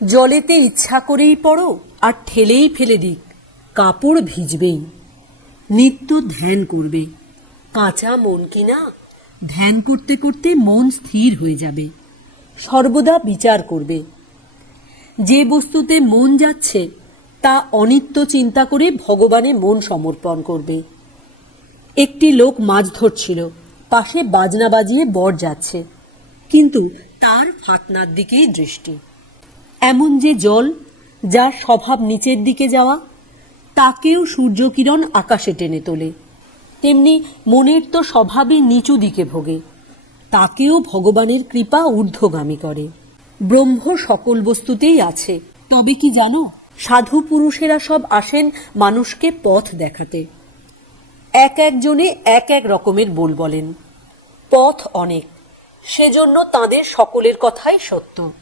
জলেতে ইচ্ছা করেই পড়ো আর ঠেলেই ফেলে দিক, কাপড় ভিজবেই। নিত্য ধ্যান করবে। কাঁচা মন কিনা, ধ্যান করতে করতে মন স্থির হয়ে যাবে। সর্বদা বিচার করবে। যে বস্তুতে মন যাচ্ছে তা অনিত্য চিন্তা করে ভগবানে মন সমর্পণ করবে। একটি লোক মাছ ধরছিল, পাশে বাজনা বাজিয়ে বর যাচ্ছে, কিন্তু তার ফাতনার দিকেই দৃষ্টি। এমন যে জল, যার স্বভাব নিচের দিকে যাওয়া, তাকেও সূর্যকিরণ আকাশে টেনে তোলে, তেমনি মনের তো স্বভাবে নিচু দিকে ভোগে, তাকেও ভগবানের কৃপা ঊর্ধ্বগামী করে। ব্রহ্ম সকল বস্তুতেই আছে। তবে কি জানো, সাধু পুরুষেরা সব আসেন মানুষকে পথ দেখাতে। এক একজনে এক এক রকমের বলেন। পথ অনেক, সেজন্য তাদের সকলের কথাই সত্য।